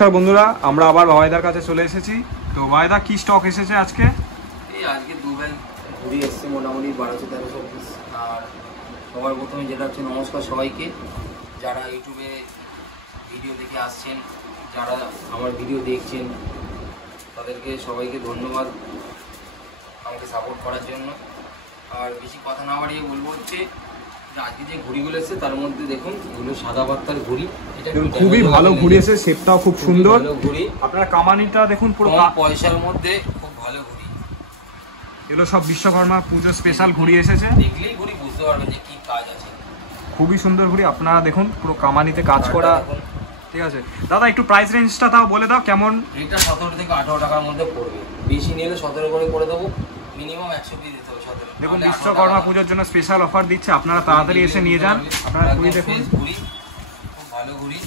নমস্কার বন্ধুরা, আমরা আবার বাবাইদার কাছে চলে এসেছি। তো বাবাইদা কি স্টক এসেছে আজকে? আজকে দু ব্যাগ ঘুরি এসছে মোটামুটি 1200-1300 পিস। আর সবার প্রথমে যেটা হচ্ছে নমস্কার সবাইকে, যারা ইউটিউবে ভিডিও দেখে আসছেন, যারা আমার ভিডিও দেখছেন, তাদেরকে সবাইকে ধন্যবাদ আমাকে সাপোর্ট করার জন্য। আর বেশি কথা না বাড়িয়ে বলবো হচ্ছে আজকে যে ঘুড়িগুলো এসেছে তার মধ্যে দেখুন এগুলো সাদা পাত্তার ঘুড়ি। এটা খুবই ভালো ঘুড়ি এসেছে, শেপটাও খুব সুন্দর ঘুড়ি। আপনার কামানিটা দেখুন পুরো পয়সার মধ্যে খুব ভালো ঘুড়ি। এগুলো সব বিশ্বকর্মা পুজো স্পেশাল ঘুড়ি এসেছে, দেখলেই ঘুড়ি বুঝতে পারবেন যে কি কাজ আছে। খুবই সুন্দর ঘুড়ি, আপনারা দেখুন পুরো কামানিতে কাজ করা। ঠিক আছে দাদা, একটু প্রাইস রেঞ্জটা তাও বলে দাও কেমন? এটা 17 থেকে 18 টাকার মধ্যে পড়বে, বেশি নিলে 17 করে দেবো, মিনিমাম 100 পিস দিতে হবে 17। দেখুন বিশ্বকর্মা পুজোর জন্য স্পেশাল অফার দিচ্ছে, আপনারা তাড়াতাড়ি এসে নিয়ে যান। আপনারা ঘুড়ি দেখুন, ঘুড়ি খুব ভালো ঘুড়ি,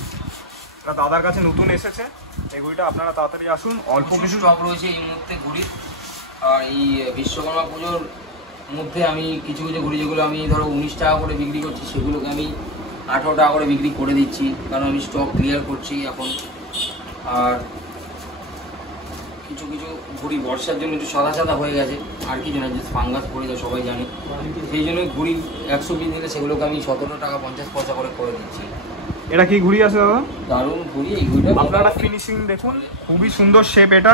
এটা দাদার কাছে নতুন এসেছে এই ঘুড়িটা, আপনারা তাড়াতাড়ি আসুন। অল্প কিছু স্টক রয়েছে এই মুহূর্তে ঘুড়ি। আর এই বিশ্বকর্মা পুজোর মধ্যে আমি কিছু ঘুড়ি যেগুলো আমি ধরো 19 টাকা করে বিক্রি করছি, সেগুলোকে আমি 18 টাকা করে বিক্রি করে দিচ্ছি, কারণ আমি স্টক ক্লিয়ার করছি এখন। আর কিছু ঘুড়ি বর্ষার জন্য একটু সাদা সাদা হয়ে গেছে, আর কি জানা যে ফাঙ্গাস পড়ে যায় সবাই জানে, সেই জন্য ঘুড়ি 100 পিস নিলে সেগুলোকে আমি 17 টাকা 50 পয়সা করে দিচ্ছি। এটা কি ঘুড়ি আছে দাদা? দারুণ ঘুড়ি এই ঘুড়িটা, আপনারা ফিনিশিং দেখুন, খুবই সুন্দর শেপ। এটা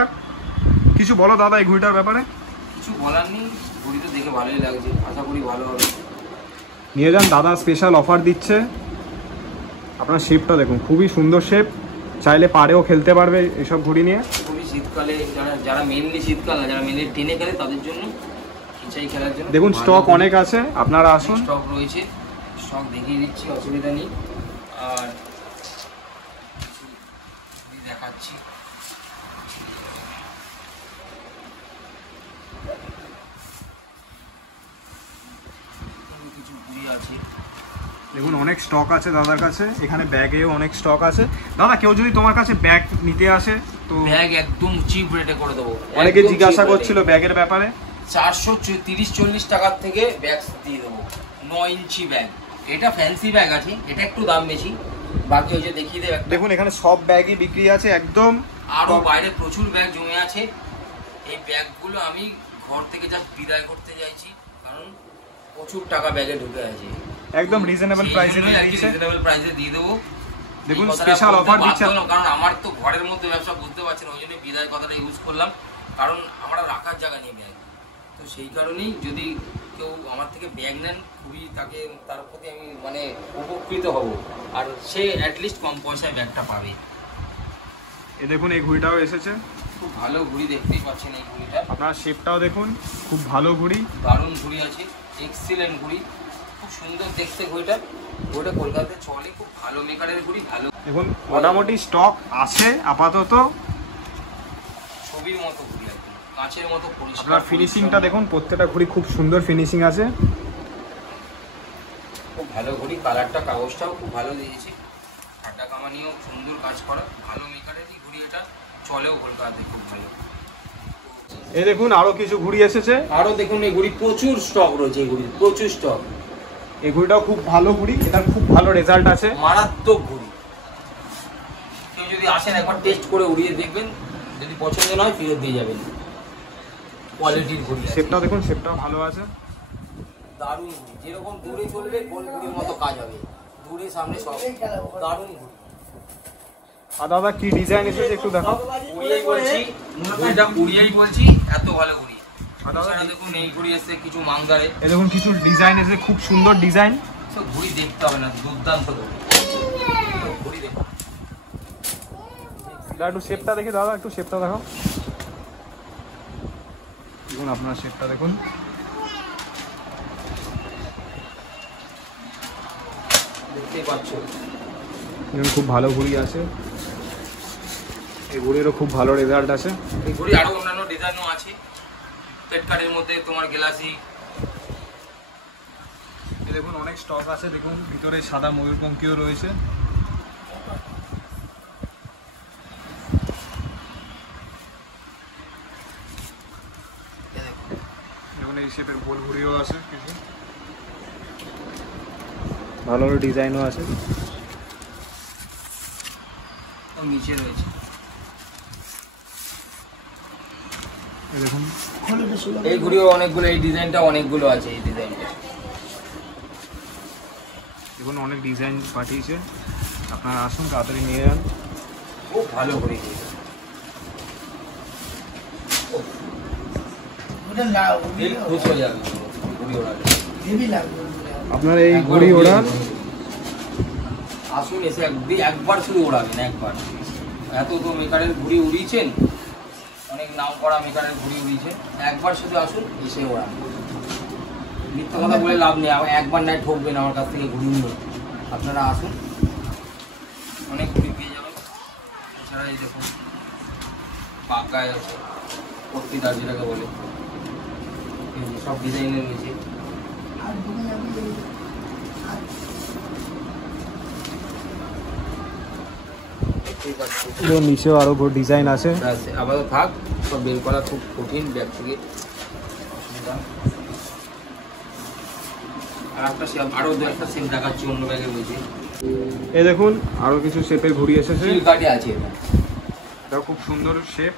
কিছু বলো দাদা এই ঘুড়িটার ব্যাপারে? কিছু বলার নেই, ঘুড়ি তো দেখে ভালোই লাগছে, আশা করি ভালো হবে। নিয়ে যান, দাদা স্পেশাল অফার দিচ্ছে। আপনার শেপটা দেখুন, খুবই সুন্দর শেপ, চাইলে পাড়েও খেলতে পারবে এসব ঘুড়ি নিয়ে। খুবই শীতকালে যারা মেনলি শীতকাল না, যারা মেনলি টেনে খেলে তাদের জন্য, খিচাই খেলার জন্য দেখুন স্টক অনেক আছে, আপনারা আসুন। স্টক রয়েছে, স্টক দেখিয়ে দিচ্ছি, অসুবিধা নেই। আর দেখাচ্ছি, কিছু ঘুড়ি আছে দেখুন, অনেক স্টক আছে দাদার কাছে। এখানে ব্যাগেও অনেক স্টক আছে। দাদা কেউ যদি তোমার কাছে ব্যাগ নিতে আসে তো ব্যাগ একদম চিপ রেটে করে দেবো। অনেকে জিজ্ঞাসা করছিল ব্যাগের ব্যাপারে, 430-40 টাকার থেকে ব্যাগ দিয়ে দেবো। 9 ইঞ্চি ব্যাগ, এটা ফ্যান্সি ব্যাগ আছে, এটা একটু দাম বেশি, বাকি হচ্ছে দেখিয়ে দেবে। দেখুন এখানে সব ব্যাগই বিক্রি আছে একদম। আরও বাইরে প্রচুর ব্যাগ জমে আছে, এই ব্যাগগুলো আমি ঘর থেকে জাস্ট বিদায় করতে চাইছি, কারণ প্রচুর টাকা ব্যাগে ঢুকে আছে। একদম রিজনেবল প্রাইসে দিয়ে দেবো। দেখুন স্পেশাল অফার দিচ্ছে, কারণ আমার তো ঘরের মধ্যে ব্যবসা বুঝতে পারছেন, ওই জন্য বিদায় কথাটা ইউজ করলাম, কারণ আমরা রাখার জায়গা নেই ব্যাগ। তো সেই কারণেই যদি কেউ আমার থেকে ব্যাগ নেন, খুবই তার প্রতি আমি মানে উপকৃত হব, আর সে অ্যাটলিস্ট কম পয়সায় ব্যাগটা পাবে। এ দেখুন এই ঘুড়িটাও এসেছে, খুব ভালো ঘুড়ি, দেখতেই পাচ্ছেন এই ঘুড়িটা। আপনার শেপটাও দেখুন, খুব ভালো ঘুড়ি, দারুণ ঘুড়ি আছে, এক্সিলেন্ট ঘুড়ি, খুব সুন্দর দেখতে ঘুড়িটা। ঘুড়িটা কলকাতায় চলে, খুব ভালো মেকারের ঘুড়ি, ভালো। দেখুন মোটামুটি স্টক আছে আপাতত, ছবির মতো ঘুড়ি, একদম কাঁচের মতো পরিষ্কার। আপনার ফিনিশিংটা দেখুন, প্রত্যেকটা ঘুড়ি খুব সুন্দর ফিনিশিং আছে, খুব ভালো ঘুড়ি। কালারটা, কাগজটাও খুব ভালো দিয়েছে, হাটা কামানিও সুন্দর কাজ করা, ভালো মেকারেরই ঘুড়ি। এটা চলেও কলকাতায় খুব ভালো। এই দেখুন আরো কিছু ঘুড়ি এসেছে, আরো দেখুন এই ঘুড়ি প্রচুর স্টক রয়েছে, এই ঘুড়ির প্রচুর স্টক। এই ঘুড়িটাও খুব ভালো ঘুড়ি, এটার খুব ভালো রেজাল্ট আছে, মারাত্মক ঘুড়ি। কেউ যদি আসেন একবার টেস্ট করে উড়িয়ে দেখবেন, যদি পছন্দ নয় ফেরত দিয়ে যাবেন। কোয়ালিটির ঘুড়ি, শেপটাও দেখুন, শেপটাও ভালো আছে, দারুণ ঘুড়ি। যেরকম দূরে চলবে গোল ঘুড়ির মতো কাজ হবে, দূরে সামনে সব দারুণ ঘুড়ি। আর দাদা কি ডিজাইন এসেছে একটু দেখাও। কুড়িয়াই বলছি, এটা কুড়িয়াই বলছি, এত ভালো ঘুড়ি। দাদা দেখুন এই ঘুড়ি এসে কিছু মাংদারে, এই দেখুন কিছু ডিজাইন এসেছে, খুব সুন্দর ডিজাইন। তো ঘুড়ি দেখতে হবে না, দুর্দান্ত ঘুড়ি। দেখুন একটু শেপটা দেখি দাদা, একটু শেপটা দেখাও। দেখুন আপনার শেপটা দেখুন, দেখতেই পাচ্ছ। দেখুন খুব ভালো ঘুড়ি আছে, এই ঘুড়িরও খুব ভালো রেজাল্ট আছে। এই ঘুড়ি আরো অন্যান্য ডিজাইনও আছে, পেট কার্ডের মধ্যে তোমার গ্লাসি। এই দেখুন অনেক স্টক আছে, দেখুন ভিতরে সাদা ময়ূরপঙ্খীও রয়েছে। দেখুন এই শেপের গোল ঘুড়িও আছে, কিছু ভালো ডিজাইনও আছে, নিচে রয়েছে। এই দেখুন এই ঘুড়িও অনেকগুলো, এই ডিজাইনটা অনেকগুলো আছে। এই ডিজাইনটা দেখুন অনেক ডিজাইন পাঠিয়েছে, আপনারা আসুন তাড়াতাড়ি নিয়ে যান। খুব ভালো ঘুড়ি। খুশ হয়ে যাবে ঘুড়ি ওড়ালে। আপনার এই ঘুড়ি ওড়ান, আসুন এসে একবার শুধু ওড়াবেন, একবার। এত তো মেকারের ঘুড়ি উড়িয়েছেন, অনেক নাম করা মেকারের ঘুড়ি উড়িয়েছেন, একবার শুধু আসুন এসে ওড়ান। মিথ্যা কথা বলে লাভ নেই, একবার নাই ঠকবেন আমার কাছ থেকে ঘুড়ি নিয়ে। আপনারা আসুন, অনেক ঘুড়ি পেয়ে যাবেন। এছাড়া এই দেখুন পাকায় আছে, পত্তিদার যেটাকে বলে, সব ডিজাইনের রয়েছে। নিচেও আরো ডিজাইন আছে। আপাতত থাক, সব বের করা খুব কঠিন ব্যাগ থেকে। আর একটা আরো দু একটা সেট দেখাচ্ছি অন্য ব্যাগে রয়েছে। এই দেখুন আরো কিছু শেপের ঘুড়ি এসেছে, গাড়ি আছে। এটা খুব সুন্দর শেপ।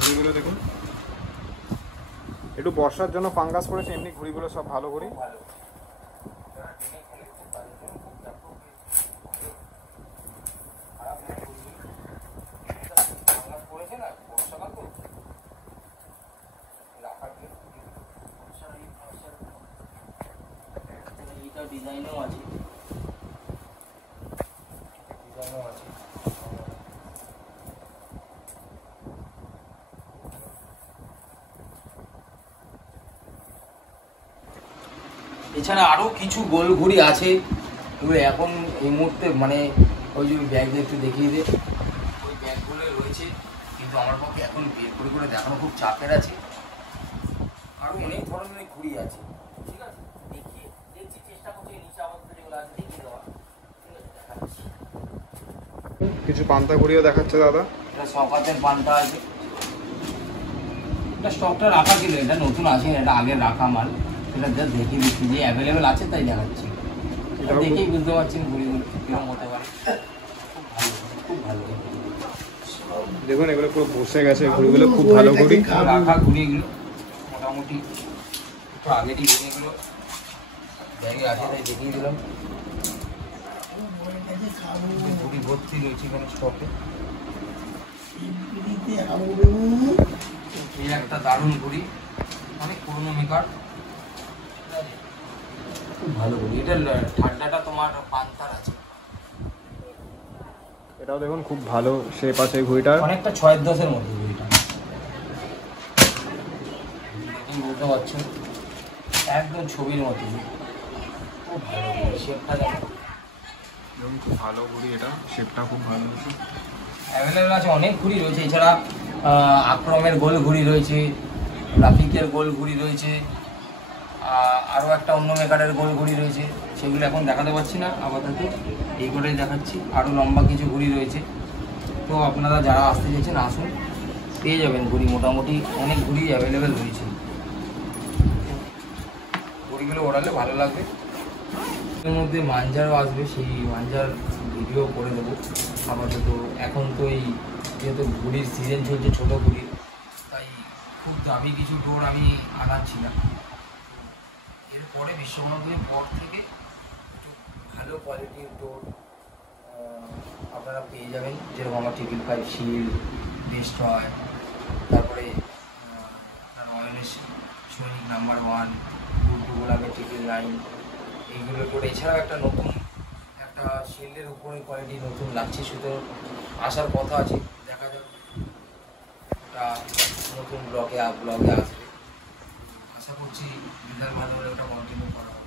ঘুড়িগুলো দেখুন, একটু বর্ষার জন্য ফাঙ্গাস পড়েছে, এমনি ঘুড়িগুলো সব ভালো ঘুড়ি। ডিজাইনও আছে, এছাড়া আরো কিছু গোল ঘুড়ি আছে, এগুলো এখন এই মুহূর্তে মানে ওই যে ব্যাগ একটু দেখিয়ে দে, ওই ব্যাগগুলো রয়েছে, কিন্তু আমার পক্ষে এখন বের করে দেখানো খুব চাপের আছে। আরো অনেক ধরনের ঘুড়ি আছে, ঠিক আছে, দেখছি চেষ্টা করছি নিচে আপাতত যেগুলো আছে দেখিয়ে দেওয়া। কিছু পান্তা ঘুড়িও দেখাচ্ছে দাদা। এটা সকাতের পান্তা আছে, এটা স্টকটা রাখা ছিল, এটা নতুন আছে, এটা আগের রাখা মাল। এটা জাস্ট দেখিয়ে দিচ্ছি যে অ্যাভেলেবেল আছে তাই দেখাচ্ছি। এটা দেখেই বুঝতে পারছেন ঘুড়িগুলো কিরকম হতে পারে। খুব ভালো, খুব ভালো। দেখুন এগুলো পুরো বসে গেছে ঘুড়িগুলো, খুব ভালো ঘুড়ি। রাখা ঘুড়িগুলো মোটামুটি একটু আগেরই ঘুড়িগুলো ব্যাগে আছে তাই দেখিয়ে দিলাম। ঘুড়ি ভর্তি রয়েছে এখানে স্টকে। এই একটা দারুণ ঘুড়ি, অনেক পুরনো মেকার, খুব ভালো ঘুড়ি। এটার ঠান্ডাটা তোমার পান্তার আছে। এটাও দেখুন খুব ভালো শেপ আছে ঘুড়িটার, অনেকটা 6-10-এর মধ্যে ঘুড়িটা, বুঝতে পারছেন একদম ছবির মতো। খুব ভালো ঘুড়ি, শেপটা দেখো খুব ভালো ঘুড়ি, এটা শেপটা খুব ভালো আছে। অ্যাভেলেবেল আছে, অনেক ঘুড়ি রয়েছে। এছাড়া আক্রমের গোল ঘুড়ি রয়েছে, রাফিকের গোল ঘুড়ি রয়েছে, আরও একটা অন্য মেকারের গোল ঘুড়ি রয়েছে, সেগুলো এখন দেখাতে পারছি না, আপাতত এই করেই দেখাচ্ছি। আরও লম্বা কিছু ঘুড়ি রয়েছে। তো আপনারা যারা আসতে চাইছেন আসুন, পেয়ে যাবেন ঘুড়ি, মোটামুটি অনেক ঘুড়ি অ্যাভেলেবেল রয়েছে। ঘুড়িগুলো ওড়ালে ভালো লাগবে। এর মধ্যে মাঞ্জারও আসবে, সেই মাঞ্জার ভিডিও করে দেবো আপাতত। এখন তো এই যেহেতু ঘুড়ির সিজন চলছে, ছোটো ঘুড়ি, তাই খুব দামি কিছু ডোর আমি আনাচ্ছি না। এরপরে বিশ্বকর্মাপুরের পর থেকে একটু ভালো কোয়ালিটির ডোর আপনারা পেয়ে যাবেন, যেরকম আমার TTL5 শিল্ড, ডিস্ট্রয়, তারপরে রয়্যালের সৈনিক নাম্বার 1, গুড্ডু গোলাপের TTL9, এইগুলো ডোর। এছাড়াও একটা নতুন একটা শিল্ডের উপরে কোয়ালিটি নতুন লাগছে, শুধু আসার কথা আছে, দেখা যাক একটা নতুন ব্লগে আসবে। আশা করছি রেজাল্ট ভালো হলে ওটা কন্টিনিউ করা হবে।